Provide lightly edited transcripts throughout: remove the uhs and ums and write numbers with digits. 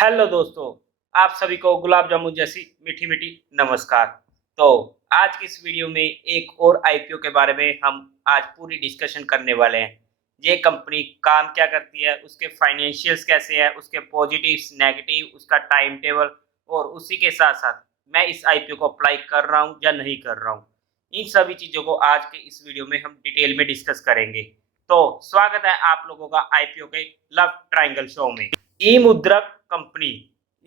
Hello दोस्तों, आप सभी को गुलाब जामुन जैसी मीठी मीठी नमस्कार। तो आज की इस वीडियो में एक और आईपीओ के बारे में हम आज पूरी डिस्कशन करने वाले हैं। ये कंपनी काम क्या करती है, उसके फाइनेंशियल्स कैसे हैं, उसके पॉजिटिव्स नेगेटिव, उसका टाइम टेबल और उसी के साथ साथ मैं इस आईपीओ को अप्लाई कर रहा हूँ या नहीं कर रहा हूँ। इन सभी चीज़ों को आज के इस वीडियो में हम डिटेल में डिस्कस करेंगे। तो स्वागत है आप लोगों का आईपीओ के लव ट्रायंगल शो में। ई मुद्रा कंपनी,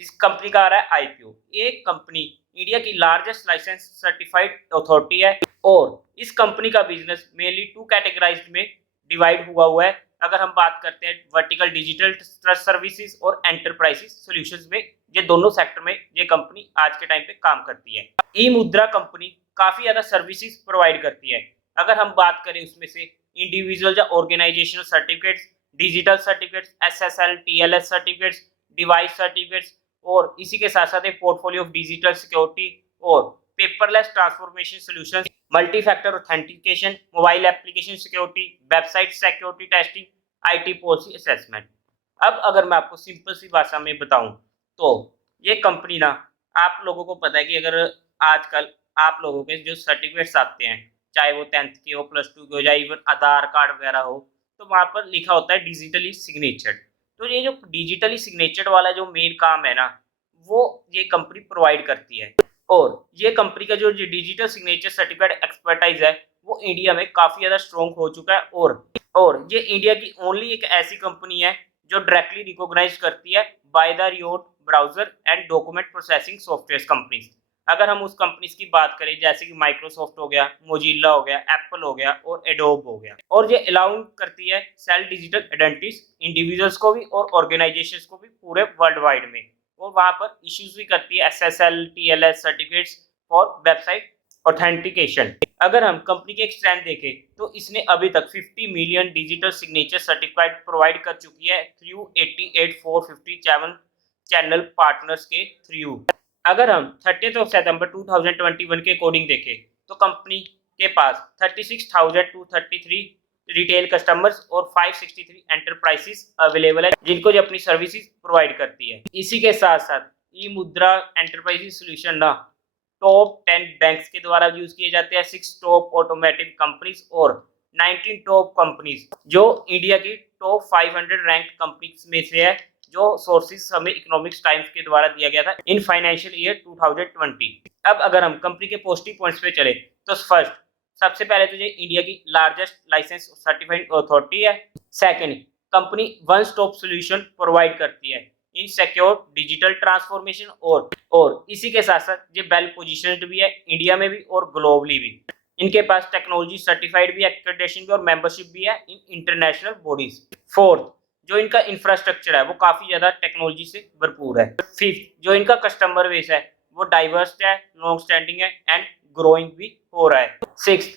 इस कंपनी का आ रहा है आईपीओ। ये कंपनी इंडिया की लार्जेस्ट लाइसेंस सर्टिफाइड अथॉरिटी है और इस कंपनी का बिजनेस मेनली टू कैटेगराइज्ड में डिवाइड हुआ है। अगर हम बात करते हैं वर्टिकल डिजिटल ट्रस्ट सर्विसेज और एंटरप्राइजेस सॉल्यूशंस में, ये दोनों सेक्टर में ये कंपनी आज के टाइम पे काम करती है। ई मुद्रा कंपनी काफी ज्यादा सर्विसेज प्रोवाइड करती है। अगर हम बात करें उसमें से इंडिविजुअल या organisational certificates, digital certificates, SSL TLS certificates, device certificates और इसी के साथ साथ एक पोर्टफोलियो ऑफ डिजिटल सिक्योरिटी और paperless transformation solutions, multi factor authentication, mobile application security, website security testing, IT policy assessment. अब अगर मैं आपको सिंपल सी भाषा में बताऊं तो ये कंपनी ना, आप लोगों को पता है कि अगर आजकल आप लोगों के जो सर्टिफिकेट्स आते हैं, चाहे वो 10th के हो, +2 के हो, या इवन आधार कार्ड वगैरह हो, तो वहाँ पर लिखा होता है डिजिटली सिग्नेचर्ड। तो ये जो डिजिटली सिग्नेचर्ड वाला जो मेन काम है ना, वो ये कंपनी प्रोवाइड करती है। और ये कंपनी का जो डिजिटल सिग्नेचर सर्टिफिकेट एक्सपर्टाइज है, वो इंडिया में काफी ज्यादा स्ट्रॉन्ग हो चुका है। और ये इंडिया की ओनली एक ऐसी कंपनी है जो डायरेक्टली रिकॉग्नाइज करती है by the Riot browser and document processing software companies. अगर हम उस कंपनीज की बात करें जैसे कि माइक्रोसॉफ्ट हो गया, मोजिल्ला हो गया, एप्पल हो गया और एडोब हो गया, और ये अलाउ करती है सेल्फ डिजिटल आइडेंटिटीज इंडिविजुअल्स को भी और ऑर्गेनाइजेशंस को भी पूरे वर्ल्ड वाइड में। और वहां पर इश्यूज भी करती है SSL TLS certificates for website authentication. अगर हम कंपनी के एक स्ट्रेंथ देखें तो इसने अभी तक 50 million digital signature certified provide कर चुकी है थ्रू 88,457 चैनल पार्टनर्स के थ्रू। अगर हम 30 सितंबर 2021 के अकॉर्डिंग देखें तो कंपनी के पास 36,233 रिटेल कस्टमर्स और 563 एंटरप्राइजेस अवेलेबल है जिनको जो अपनी सर्विसेज प्रोवाइड करती है। इसी के साथ साथ ई मुद्रा एंटरप्राइजेस सॉल्यूशन ना टॉप 10 बैंक्स के द्वारा यूज किए जाते हैं, 6 टॉप ऑटोमेटिव कंपनीज और 19 टॉप कंपनीज, जो इंडिया की टॉप 500 रैंक कंपनीज में से है, जो सोर्सेज हमें इकोनॉमिक्स टाइम्स के द्वारा दिया गया था इन फाइनेंशियल ईयर 2020। अब अगर हम कंपनी के पॉजिटिव पॉइंट्स पे चले तो फर्स्ट, सबसे पहले तो ये इंडिया की लार्जेस्ट लाइसेंस सर्टिफाइड अथॉरिटी है। Second, company one stop solution provide करती है इन सिक्योर डिजिटल ट्रांसफॉर्मेशन और इसी के साथ साथ ये वेल पोजीशनड भी है इंडिया में भी और ग्लोबली भी। इनके पास टेक्नोलॉजी सर्टिफाइड भी, एक्रेडिटेशन भी और मेंबरशिप भी है इन इंटरनेशनल बॉडीज। फोर्थ, जो इनका इंफ्रास्ट्रक्चर है वो काफी ज्यादा टेक्नोलॉजी से भरपूर है। फिफ्थ, जो इनका कस्टमर बेस है वो डाइवर्स है, लॉन्ग स्टैंडिंग है एंड ग्रोइंग भी हो रहा है। सिक्स,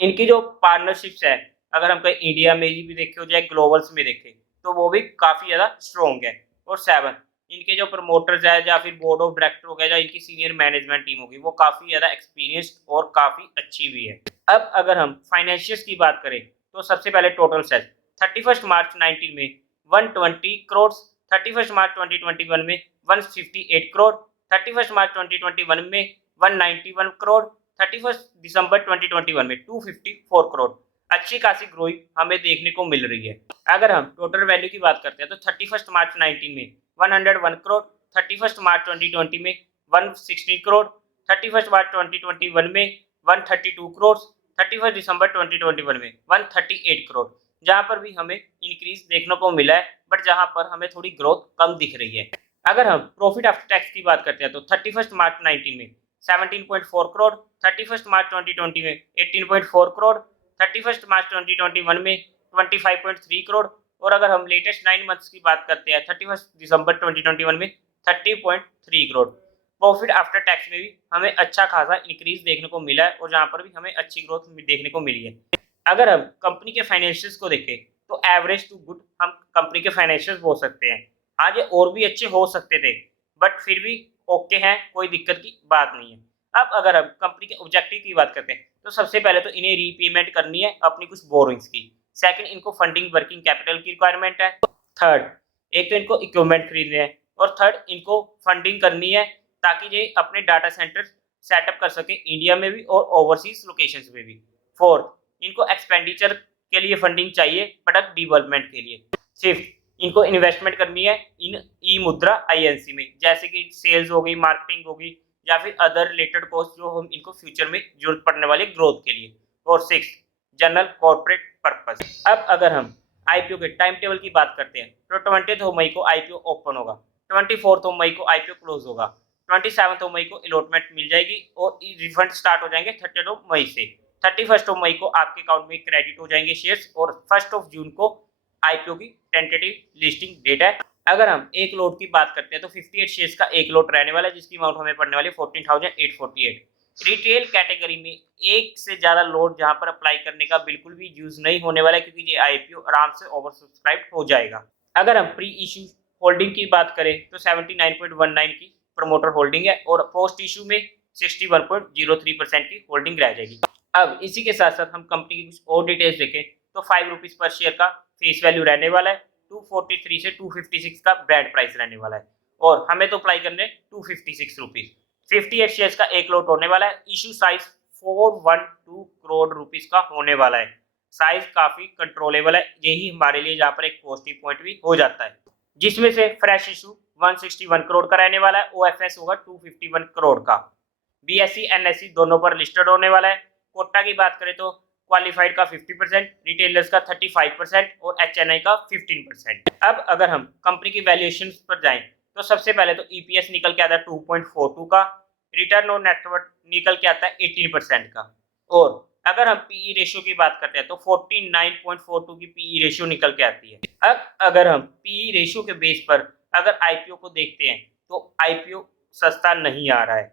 इनकी जो पार्टनरशिप्स है, अगर हम कहीं इंडिया में भी देखे हो चाहे ग्लोबल्स में देखे, तो वो भी काफी ज्यादा स्ट्रॉन्ग है। और सेवन, इनके जो प्रमोटर्स है या फिर बोर्ड ऑफ डायरेक्टर हो गया या इनकी सीनियर मैनेजमेंट टीम होगी, वो काफी ज्यादा एक्सपीरियंस्ड और काफी अच्छी भी है। अब अगर हम फाइनेंशियल्स की बात करें तो सबसे पहले टोटल सेल्स 31 मार्च 19 में 120 करोड़, 31 मार्च 2021 में 158 करोड़, 31 मार्च 2021 में 191 करोड़, 31 दिसंबर 2021 में 254 करोड़। अच्छी खासी ग्रोइंग हमें देखने को मिल रही है। अगर हम टोटल वैल्यू की बात करते हैं तो 31 मार्च 19 में 101 करोड़, 31 मार्च 2020 में 116 करोड़, 31 मार्च 2021 में 132 करोड़, 31 दिसंबर 2021 में 138 करोड़। जहां पर भी हमें इंक्रीज देखने को मिला है, बट जहां पर हमें थोड़ी ग्रोथ कम दिख रही है। अगर हम प्रॉफिट आफ्टर टैक्स की बात करते हैं तो 31 मार्च 19 में 17.4 करोड़, 31 मार्च 2020 में 18.4 करोड़, 31 मार्च 2021 में 25.3 करोड़, और अगर हम लेटेस्ट 9 मंथ्स की बात करते हैं 31 दिसंबर 2021 में 30.3 करोड़। प्रॉफिट आफ्टर टैक्स में भी हमें अच्छा खासा इंक्रीज देखने को मिला है और जहां पर भी हमें अच्छी ग्रोथ देखने को मिली है। अगर हम कंपनी के फाइनेंशियल्स को देखें तो एवरेज टू गुड हम कंपनी के फाइनेंशियल्स बोल सकते हैं। आज और भी अच्छे हो सकते थे, बट फिर भी ओके हैं, कोई दिक्कत की बात नहीं है। अब अगर हम कंपनी के ऑब्जेक्टिव की बात करते हैं तो सबसे पहले तो इन्हें रीपेमेंट करनी है अपनी कुछ बोरोइंग्स की। सेकंड, इनको फंडिंग वर्किंग कैपिटल की रिक्वायरमेंट है। थर्ड, एक तो इनको इक्विपमेंट खरीदने हैं, और थर्ड, इनको फंडिंग करनी है ताकि ये अपने डाटा सेंटर सेटअप कर सके इंडिया में भी और ओवरसीज लोकेशंस में भी। फोर्थ, इनको एक्सपेंडिचर के लिए फंडिंग चाहिए, प्रोडक्ट डेवलपमेंट के लिए। फिफ्थ, इनको इन्वेस्टमेंट करनी है इन ई मुद्रा आईएनसी में, जैसे कि सेल्स हो गई, मार्केटिंग हो गई या फिर अदर रिलेटेड कॉस्ट जो हम इनको फ्यूचर में जरूरत पड़ने वाली ग्रोथ के लिए। और सिक्स, जनरल कॉर्पोरेट पर्पस। अब अगर हम आईपीओ के टाइम टेबल की बात करते हैं तो 20 मई को आईपीओ ओपन होगा, 24 मई को आईपीओ क्लोज होगा, 27 मई को अलॉटमेंट मिल जाएगी और रिफंड स्टार्ट हो जाएंगे 30 मई से। 31 मई को आपके अकाउंट में क्रेडिट हो जाएंगे शेयर्स और 1 जून को आईपीओ की टेंटेटिव लिस्टिंग डेट है। अगर हम एक लोट की बात करते हैं तो 58 शेयर्स का एक लोट रहने वाला है, जिसकी अमाउंट हमें पड़ने वाली है 14,848। रिटेल कैटेगरी में एक से ज्यादा लोट जहां पर अप्लाई करने का बिल्कुल भी यूज नहीं होने वाला है, क्योंकि ये आईपीओ आराम से ओवर सब्सक्राइब हो जाएगा। अगर हम प्री इशू होल्डिंग की बात करें तो 79.19 की प्रमोटर होल्डिंग है और पोस्ट इशू में 61.03% की होल्डिंग रह जाएगी। अब इसी के साथ साथ हम कंपनी की कुछ और डिटेल्स देखें तो 5 रुपीज पर शेयर का फेस वैल्यू रहने वाला है, 243 से 256 का ब्रांड प्राइस रहने वाला है और हमें तो अप्लाई करने 256 रुपीज। 58 शेयर्स का एक लोट होने वाला है, इशू साइज 412 करोड़ रुपीस का होने वाला है। साइज काफी कंट्रोलेबल है, यही हमारे लिए यहाँ पर एक पॉजिटिव पॉइंट भी हो जाता है। जिसमें से फ्रेश इशू 161 करोड़ का रहने वाला है, ओएफएस होगा 251 करोड़ का। बीएससी एनएससी दोनों पर लिस्टेड होने वाला है। कोटा की बात करें तो क्वालिफाइड का 50%, रिटेलर्स का 35% और एचएनआई का 15%। अब अगर हम कंपनी की वैल्यूएशन पर जाएं तो सबसे पहले तो ईपीएस निकल के आता है 2.42 का, रिटर्न ऑन नेटवर्थ निकल के आता है 18% का, और अगर हम पीई रेशियो की बात करते हैं तो 49.42 की पीई रेशियो निकल के आती है। अब अगर हम पीई रेशियो के बेस पर अगर आईपीओ को देखते हैं तो आईपीओ सस्ता नहीं आ रहा है,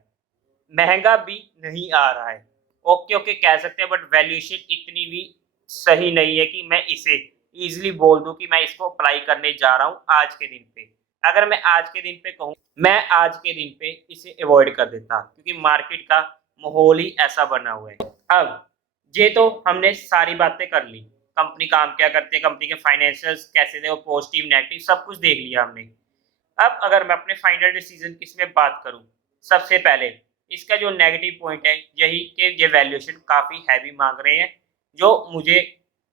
महंगा भी नहीं आ रहा है, ओके ओके कह सकते हैं, बट वैल्यूएशन इतनी भी सही नहीं है कि मैं इसे इजीली बोल दूं कि मैं इसको अप्लाई करने जा रहा हूं आज के दिन पे। अगर मैं आज के दिन पे कहूं, मैं आज के दिन पे इसे अवॉइड कर देता, क्योंकि मार्केट का माहौल ही ऐसा बना हुआ है। अब ये तो हमने सारी बातें कर ली, कंपनी काम क्या करती है, कंपनी के फाइनेंशियल्स कैसे थे, वो पॉजिटिव नेगेटिव सब कुछ देख लिया हमने। अब अगर मैं अपने फाइनल डिसीजन किसमें बात करूं, सबसे पहले इसका जो नेगेटिव पॉइंट है यही कि ये वैल्यूएशन काफ़ी हैवी मांग रहे हैं, जो मुझे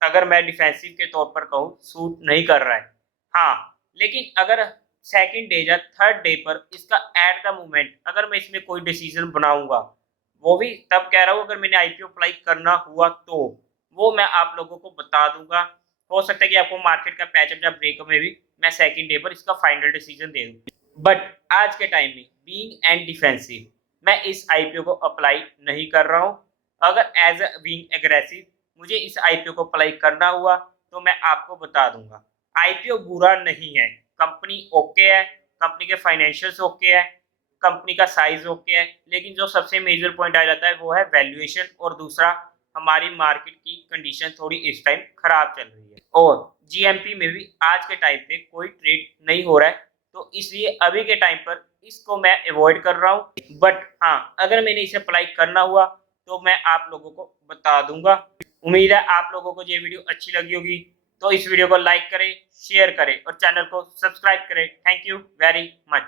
अगर मैं डिफेंसिव के तौर पर कहूँ सूट नहीं कर रहा है। हाँ, लेकिन अगर सेकंड डे या थर्ड डे पर इसका एट द मोमेंट अगर मैं इसमें कोई डिसीजन बनाऊंगा, वो भी तब कह रहा हूँ अगर मैंने आईपीओ अप्लाई करना हुआ तो वो मैं आप लोगों को बता दूंगा। हो सकता है कि आपको मार्केट का पैचअप या ब्रेकअप में भी मैं सेकंड डे पर इसका फाइनल डिसीजन दे दूं, बट आज के टाइम में बीइंग एंड डिफेंसिव मैं इस आईपीओ को अप्लाई नहीं कर रहा हूं। अगर एज अ बीइंग एग्रेसिव मुझे इस आईपीओ को अप्लाई करना हुआ तो मैं आपको बता दूंगा। आईपीओ बुरा नहीं है, कंपनी ओके है, कंपनी के फाइनेंशियल्स ओके है, कंपनी का साइज ओके है, लेकिन जो सबसे मेजर पॉइंट आ जाता है वो है वैल्यूएशन और दूसरा हमारी मार्केट की कंडीशन थोड़ी इस टाइम खराब चल रही है और जीएमपी में भी आज के टाइम पे कोई ट्रेड नहीं हो रहा है, तो इसलिए अभी के टाइम पर इसको मैं अवॉइड कर रहा हूँ। बट हाँ, अगर मैंने इसे अप्लाई करना हुआ तो मैं आप लोगों को बता दूंगा। उम्मीद है आप लोगों को ये वीडियो अच्छी लगी होगी, तो इस वीडियो को लाइक करें, शेयर करें और चैनल को सब्सक्राइब करें। Thank you very much.